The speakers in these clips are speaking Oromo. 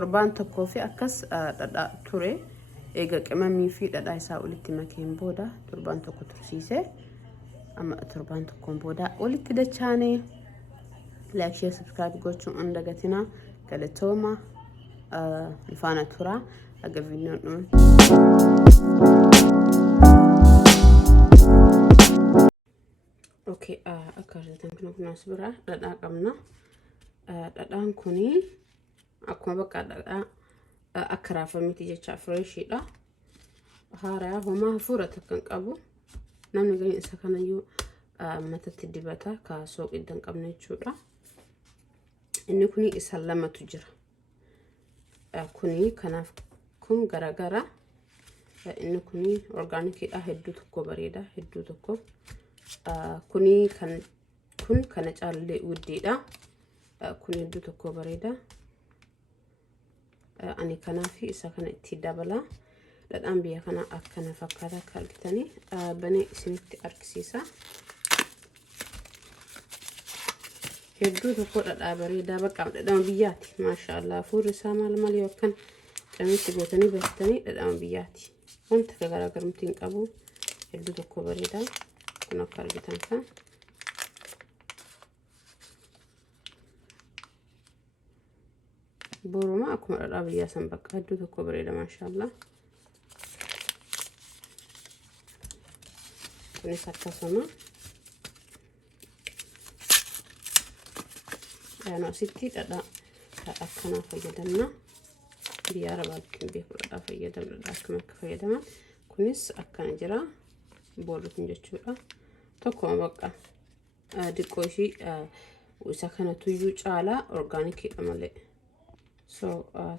torbaan tokkoo fi akkas dhadhaa ture eega qimamii fi dhadhaa isaa walitti makeen booda torbaan tokko tursiise amma torbaan tokkoon booda walitti dachaane like share subscribe gochuun andagatina galatooma faana tura aga videoon okay akaratan kana subira dhadhaa qabna dhadhaan kuni akkuma bakka dhadhaa akka raafamiti jecha freshidha haaraa homaa hafuurata kan qabu namni gani isa kanayyuu matatti dibata ka sooqiddan qabna jechuudha inni kuni isa lamatu jira kuni kanaaf kun garagara inni kuni organicidha hedduu tokko bareeda hedduu tokko kuni kun kana caallee wuddiidha kun hedduu tokko bareeda ani kanaafi isa kana itti dabala dhadhaan biyya kana akkana fakkaata kalgitani bane isinitti argisiisa hedduu tokko dhadhaa bareedaa bakka dhadhaan biyyaati maashaallah fuurri isaa maal yookaan camitti gootanii baastanii dhadhaan biyyaati wanta garaagarumtiin qabu hedduu tokko bareedaa kun akka argitan kan boroma akkuma dhadhaa biyyaa san bakka hedduu tokko bareeda maashaallah kunis akkasuma sitti dhadhaa akkana fayyadamna biyya arabaatti beeku dhadhaa fayyadamna akkuma fayyadaman kunis akkana jira boolutin jechuudha tokko bakka diqqoo ishii isa kana tuyyuu caalaa organicidha malee so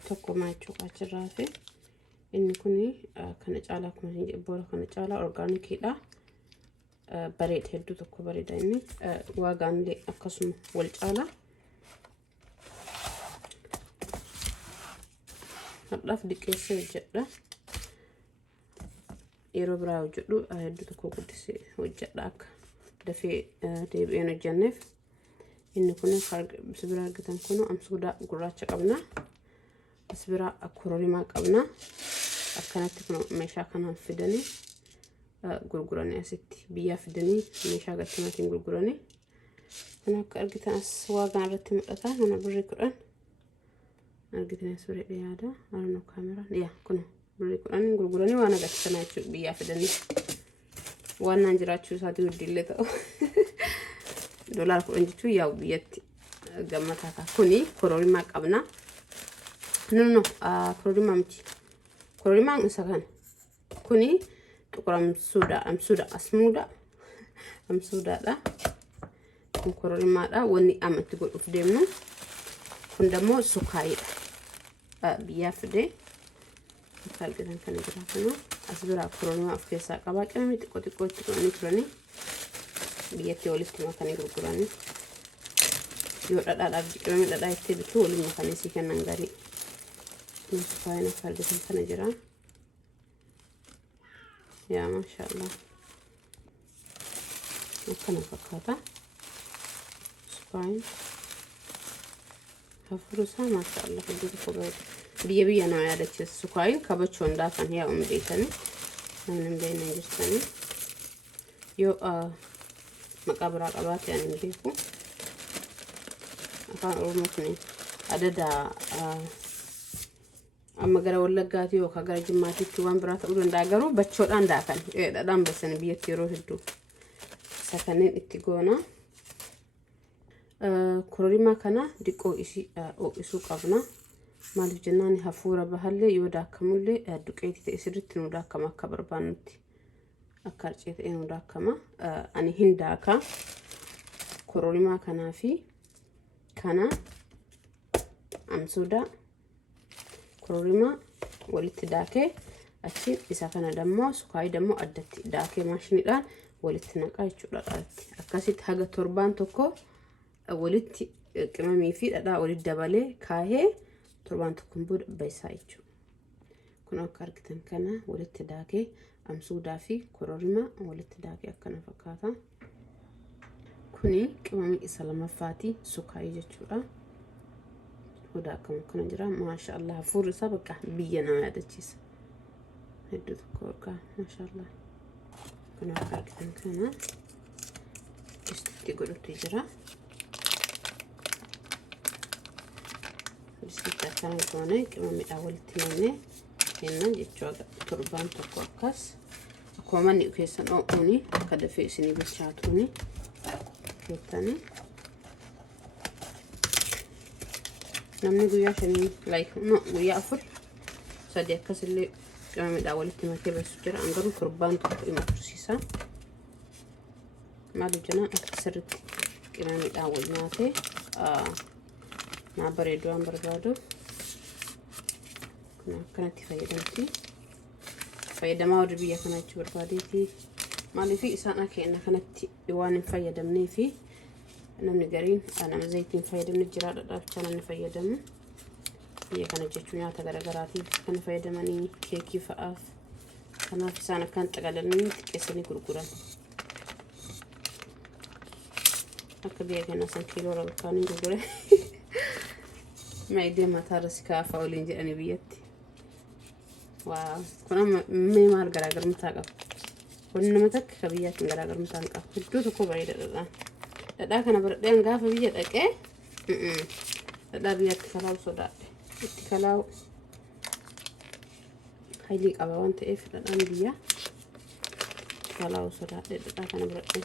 tokko maachuu achirraafe inni kuni kana caalaa kuma hin jebboora kana caalaa organicidha bareeda hedduu tokko bareeda inni waagaanillee akkasuma wal caalaa hadhaaf diqqeessa hojjedha yeroo biraa hojjedhu hedduu tokko guddisee hojjedha akka dafee deebi'een hojjenneef inni kun sibira argitan kun amsuuda gurraacha qabna sibira kororimaa qabna akkanatti kun meeshaa kanaan fidanii gurguranii asitti biyyaa fidanii meeshaa gattimaatiin gurguranii kun akka argitan as waagaan irratti mul'ata mana birrii 10 argitan as birrii dhiyaada arno kaamera yaa kun birrii 10 gurguranii waan agattanaa jechuudha biyyaa fidanii waan naan jiraachuu isaatii huddillee ta'u dollar 10 jechuun yaa'u biyyatti gammataa kuni kororimaa qabna no kororimaa miti kororimaan isa kan kuni tuquramsuudha amsuudhaadha kun kororimaadha wanni amatti godhuuf deemnu kun dammoo sukaayiidha biyyaa fidee kalqidan kana jiraatana as biraa kororimaa of keessaa qabaa qimamii xiqqoo itti godhanii turanii biyyatti walitti makanii gurguranii yoo dhadhaadhaaf qimamii dhadhaa itti bituu waliin makanii sii kennan garii sukaayiin akka argitan kana jira yaa maashaallah akkana fakkaata sukaayiin hafuura isaa maashaallah hedduu tokko bareeda biyya nama yaadachiisa sukaayiin kabachuu hundaa kan yaa umbeetanii namni hin beekne jirtanii yoo maqaa biraa qabaate ani hin beeku afaan oromootiin adada amma gara wallaggaati yookaan gara jimmaatiitti waan biraa ta'uu danda'a garuu bachoodhaan daakan dhadhaan basan biyyatti yeroo hedduu isa kanneen itti goona kororimaa kana diqqoo isuu qabna maaliif jennaan hafuura bahallee yoo daakkamullee duqeetii ta'e sirriitti nu daakkama akka barbaannutti akka harcee ta'e nu daakkama ani hin daaka kororimaa kanaa fi kana amsuuda kororimaa walitti daakee achi isa kana dammoo sukaayii dammoo addatti daakee maashiniidhaan walitti naqaa jechuudha dhaatti akkasitti haga torbaan tokko walitti qimamii fi dhadhaa walitti dabalee kaahee torbaan tokkoon booda baysaa jechuudha kun akka argitan kana walitti daakee amsuudaa fi kororimaa walitti daakee akkana fakkaata kuni qimamii isa lamaffaati sukaayii jechuudha ودا كم كنا جرا ما شاء الله فور سبقة بينا هذا الشيء هدو تكوكا ما شاء الله كنا فاكتين كنا تقولوا تجرا بس كان كوني كمان من أول تيني هنا جتوا تربان تكوكاس كمان يكيسن أوني كده في سني بتشاتوني كتاني نمني قويا شني لايك نو قويا أفر سادي أكاس اللي كمان من أول تيني كده بس جرا أنقرو تربان تكوي مفروسيسا ما دجنا أكسرت كمان من أول ناتي مع بريدو عم بربادو كانت فايدتي فايدة ما وربية كانت برباديتي ما اللي في إسانا كأنها كانت يوان فايدة مني في أنا من قرين أنا مزيتين فايدة من الجراد أداب كان فايدة من هي كانت جتوني تغرغراتي كان فايدة مني كيكي فاف كان في سنة كانت تقللني تكسني كركرا أكبر كنا سن كيلو ربع كانوا يقولوا ما يدي ما تارس كافة ولينجي أنا بيتي واو كنا ما غرغر متاقف كنا متك كبيات غرغر متاقف كدو تكو بعيد دا كان بردين غافة بيت أكي دا بيت كلاو صدا كلاو هايليك أبوان تقف دا بيا كلاو صدا دا كان بردين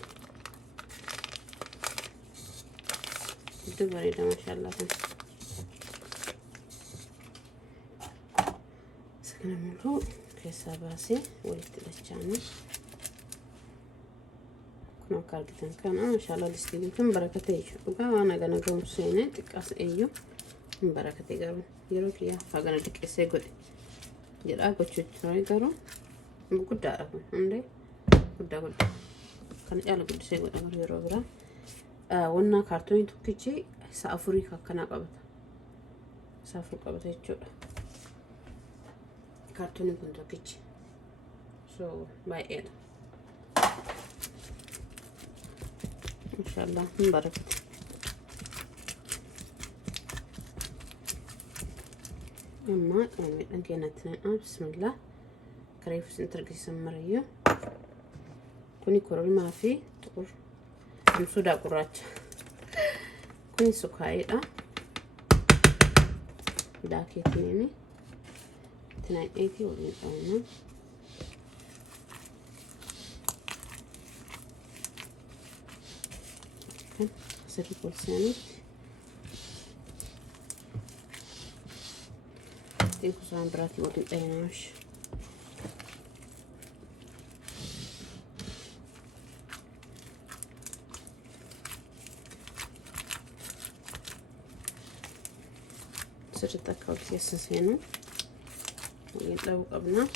كدو بريدة ما شاء الله نعمله كيسا باسي ولتلجاني كنا كارجتن كان ما شاء الله لستيجن كم بركتي وقا أنا جانا قوم سينة تكاس أيو من بركتي قالوا يروك يا فاجنا تك إسيقود جرا قتشو تراي قالوا بقول داركم عندي قد كان يلا قد إسيقود أمر يروبرا ونا كارتون توكيجي سافريكا كنا قبض سافر قبض يجود كارتون كنت كيتش سو باي ايد ما شاء الله مبارك اما يعني كانت بسم الله كريف سنترقي سمريه كوني كورل ما في تقول مسودا قرات كوني سكايدا داكيتيني 980 ولا أنا سري بولساني تيجي سان براتي ولا أناش سري تكاو كيسسينو لو قبنا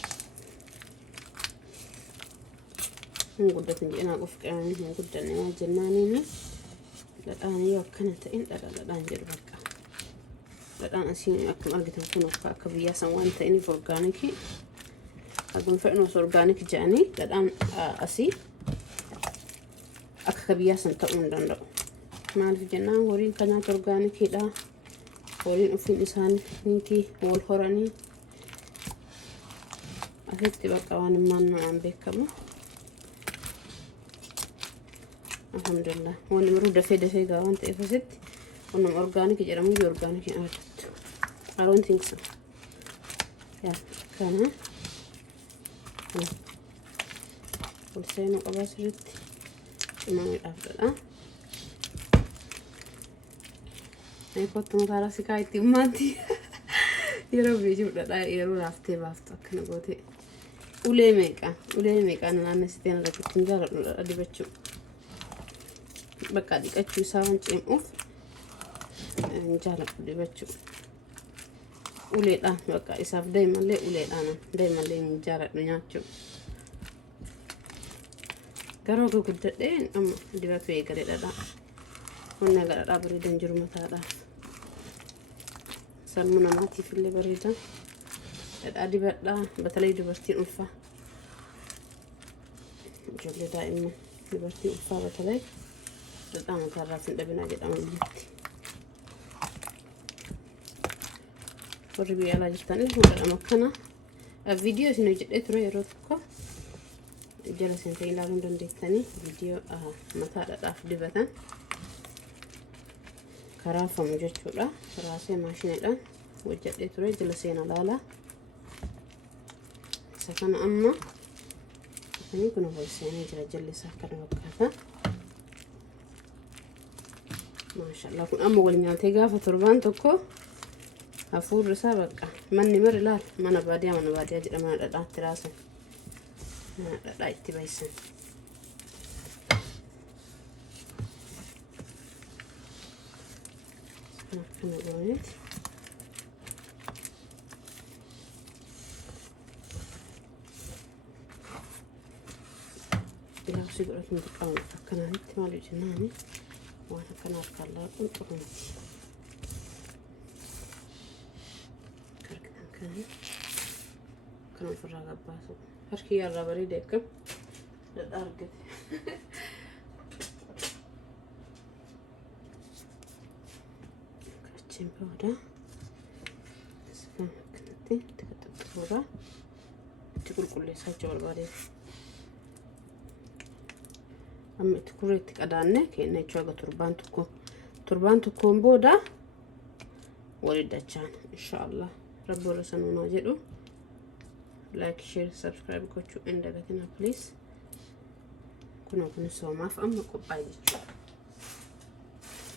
نقدر نجينا قف كمان نقدر نواجه جنانين الآن يوكنت إن لا نجرب الآن أسيني أكمل أرجع تكون كبيا سوان تاني فورجانيكي أقول فإنه فورجانيك جاني الآن أسي أكبيا سنتون دندو ما في جنان ورين كنا فورجانيكي لا ورين في إنسان نيكي والخراني أفيت بقى وأنا ما عم بكمل الحمد لله وانا مرود دفي قاوان تفسد وانا اورجانيك جرامي اورجانيك اعدت I don't think so يا كان ولسينو قباسرت ما الافضل اي كنت متعرفي كايتي مانتي يا ربي شوف لا يا رو رافتي بافتك نقولتي ولي ميكا انا نسيتين لك تنجر ادي بتشو بقى ديك اتشو ساون تيم اوف نجالب دي بتشو ولي لا بقى اساف دايما لي ولي انا دايما لي نجالب نياتشو garoga guddadheen amma dibatu eegaledha onna gara bareedan jiru mataadha salmu namaatiif illee bareedan dhadhaa dibadha batalay dubartiin ulfa ijoollee daa'imman dubartiin ulfaa batalay dhadhaa mataarraa hin dhabinaa jedhama biyyatti warri biyya alaa jirtanis fuudhadha makkana viidiyoo isin hojjedhee ture yeroo tokko jala seentee ilaaluu dandeettanii viidiyoo mataadhaaf dibatan karaafamu jechuudha karaasee maashiniidhaan hojjedhee ture jala seena laala isa kana amma akkanii kun hojjeesanii jira jalli isaa akkana fakkaata maashaallah kun amma wal nyaatee gaafa torbaan tokko hafuurri isaa bakka manni mar ilaal mana baadiyaa jedhama mana dhadhaatti raasan mana dhadhaa itti baysan akkana gooneeti ilaawsii godhatuun qabu akkanaanitti maaliif jennaani waan akkana harkaan laaquun qabu miti kan ofirraa gabbaasu harki yaarraa bareeda akkam dhadhaa argate kachiin booda kan akkanatti itti qaxxaxxuura itti qulqulleessaa jechuu barbaadeef amma itti kurree itti qadaanne kenna jechuu aga torbaan tokkoon booda walitti dachaan inshaallah rabbi warra sanuunaa jedhu like share subscribe gochuu hin dagatina please kun soomaaf amma qophaa'e jechuudha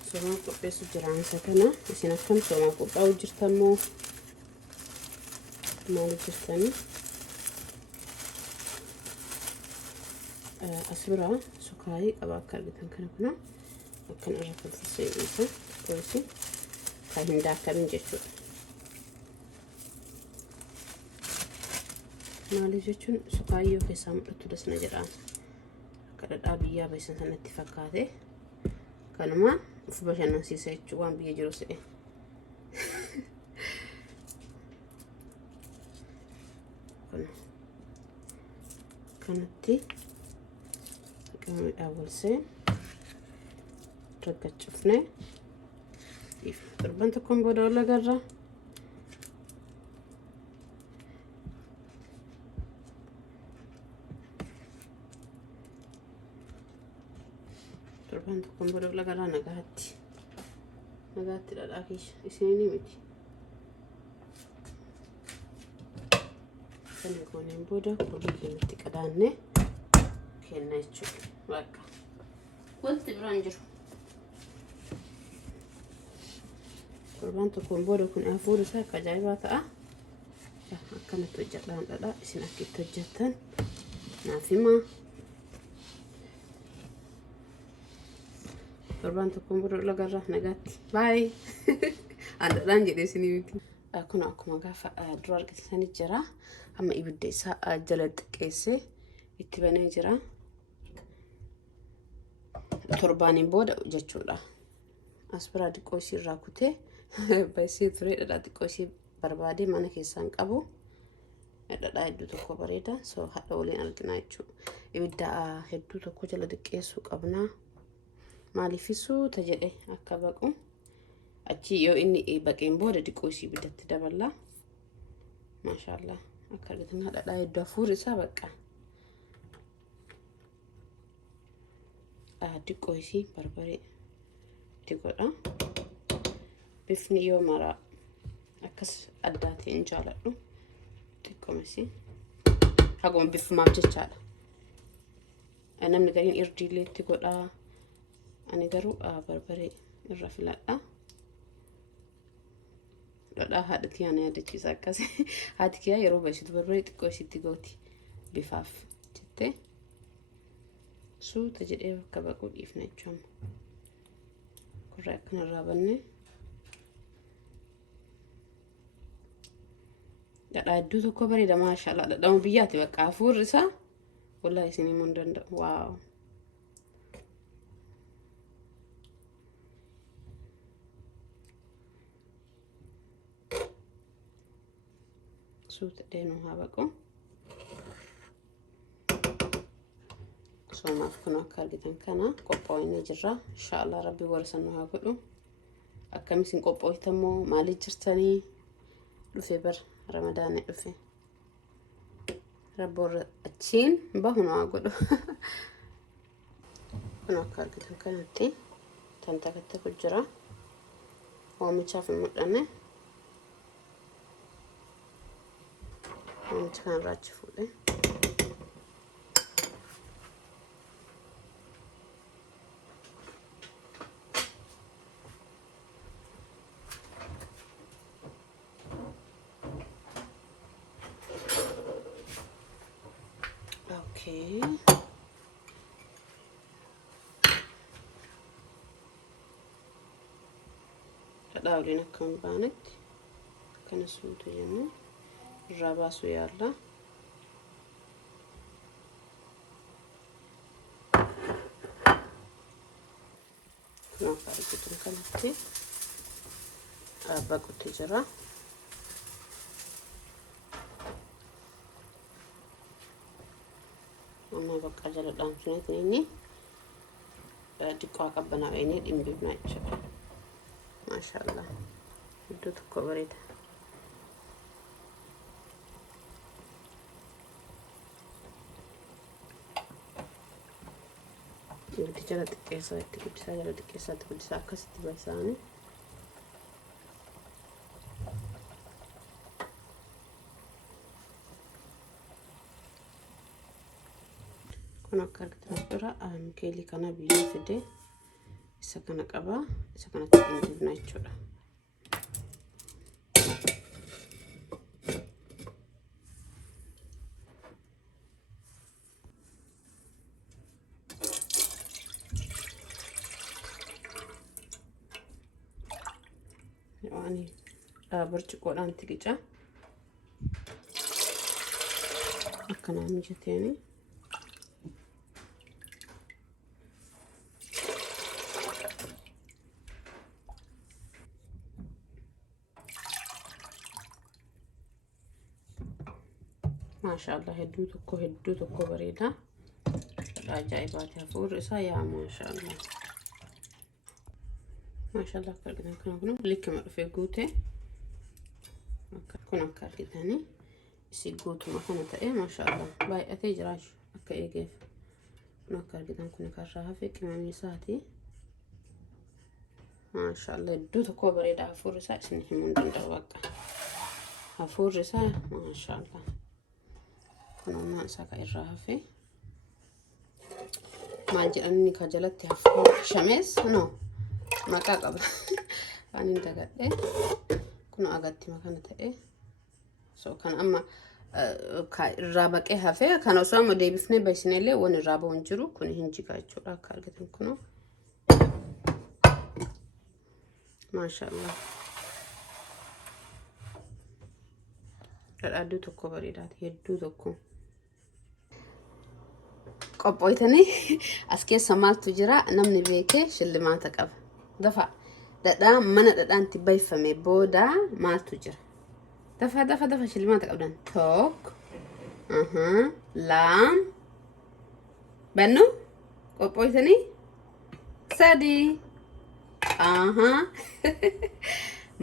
soomaaf qopheessu jiraan isa kana isin akkam soomaaf qophaa'u jirtan moo maal jirtanii asbira sukaayii qaba akka argitan kana kuna akkan irra falfisee isa qoysi kan hin daakamin jechuudha maaliif jechuun sukaayii yoo keessaa mul'attu dasna jedhaan akka dhadhaa biyyaa baysan sanatti fakkaate kanuma uf bashannansiisa jechuu waan biyya jiru se'e kanatti qamidhaan walsee raggachufne torban tokkoon booda wal agarra torban tokkoon booda wal agarra nagaatti dhadhaa keessa isinii miti kan gooneen booda kullii itti qadaanne kenna jechuudha bakka wanti biraan jiru torban tokkoon booda kun hafuurri isaa akka ajaa'ibaa ta'a akkanatti hojjedhaan dhadhaa isin akka itti hojjettan naaf himaa torban tokkoon booda wal agarra nagaatti baay'ee dhadhaan jedhee isinii miti kun akkuma gaafa dura argitanii jira amma ibidda isaa jala xiqqeessee itti banee jira torbaaniin booda jechuudha asbira diqqoo isii irraa kutee baay'ee ture dhadhaa xiqqoo isii barbaadee mana keessaan qabu dhadhaa hedduu tokko bareeda soo hadha waliin arginaa jechuudha ibidda hedduu tokko jala xiqqeessuu qabnaa maaliifisuu ta jedhe akka baqu achi yoo inni baqeen booda diqqoo isii ibiddatti daballa maashaallah akka argitan dhadhaa hedduu hafuurri isaa baqa diqqoo isii barbaree itti godha bifni yoo maraa akkas addaa ta'e hin jaaladhu xiqqoo isii hagoon bifumaaf jechaadha namni gariin irdiillee itti godha ani garuu barbaree irra filadha dhadhaa haadha kiyyaa na yaadachiisa akkasii haati kiyyaa yeroo baay'isitu barbaree xiqqoo isiitti gooti bifaaf jettee suuta jedhee bakka baquu dhiifna jechuudha kurraa akkanarraa banne dhadhaa hedduu tokko bareeda maashaallah dhadhamu biyyaati bakka hafuurri isaa wallahi isin himuu hin danda'u waaw suuta deenu haa baqu soomaaf kun akka argitan kana qophaa'inee jirra inshaallah rabbi warra sannu haa godhu akkamisin qophooftamoo maaliif jirtanii dhufe bar Ramadaan dhufe rabboor achiin bahunaa godhu kun akka argitan kanatti tantakatti ku jira oomichaaf hin mudhanne oomicha kan raachi fuudhe okay daawlin akkam baanetti kana suutu jenne irraa baasuu yaalla kun akka argitan kanatti baqotti jira amma bakka jala dhaamsuneetiin inni xiqqoo qabbanaa inni dhimbifna jechuudha maashaallah iddoo tokko bareeda guddi jala xiqqeessaa itti guddisaa jala xiqqeessaa itti guddisaa akkasitti baasaani kun akka argitan bira keelii kana biyyee fide isa kana qaba isa kanatti dhimbifna jechuudha yani burcuqqoodhaan itti qica akkanaa mijateeni maashaallah hedduu tokko bareeda ajaa'ibaati hafuurri isaa yaa maashaallah maashaallah akka argitan kana kun likkima dhufee guute kun akka argitanii isii guutuma kana ta'e maashaallah baay'atee jiraachu akka eegeef kun akka argitan kun karraa hafee qimamii isaati maashaallah hedduu tokko bareeda hafuurri isaa isin himuu hin danda'u bakka hafuurri isaa maashaallah kun amma isaa ka irraa hafee maal jedhanii ka jalatti hafuu shamees no maqaa qaba waan hin dagadhe kun agatti makana ta'e so kan amma ka irraa baqee hafee kan osoo amma deebifnee baysinellee waan irraa ba'uun jiru kun hin jigaa jechuudha akka argitan kun maashaallah dhadhaaduu tokko bareedaati hedduu tokko qophooytanii as keessa maaltu jira namni beekee shillimaata qaba dafa dhadhaa mana dhadhaanti bayfame booda maaltu jira dafa shillimaata qabdan tokko lam bannu qophooytanii sadi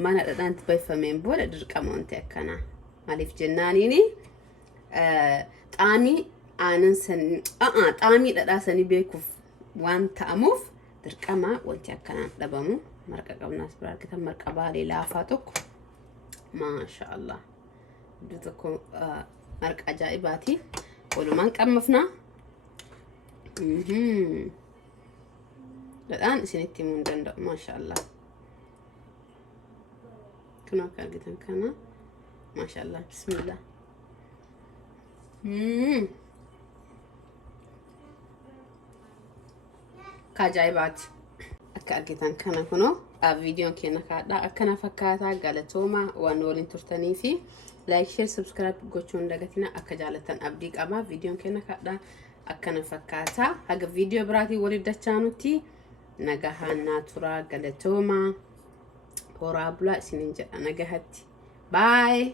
mana dhadhaanti bayfameen booda dirqama wanti akkana maaliif jennaaniini xaamii aanan san xaamii dhadhaa sanii beekuuf waan ta'amuuf dirqama wanti akkanaan dhabamu marqa qabnaas bira argitan marqa baalee laafaa tokko maashaallah iddoo tokko marqa ajaa'ibaati walumaan qammafna dhadhaan isinitti himuu hin danda'u maashaallah kun akka argitan kana maashaallah bismillah kajaa'ibaati akka argitan kana kuno viidiyoon keenya kaadha akkana fakkaataa galatooma waan waliin turtanii fi like share subscribe gochuun dagatina akka jaalatan abdii qaba viidiyoon keenya kaadha akkana fakkaataa haga viidiyoo biraatii waliin dachaanutti nagahaan naaturaa galatooma horaa bulaa isiniin jedha nagahatti bye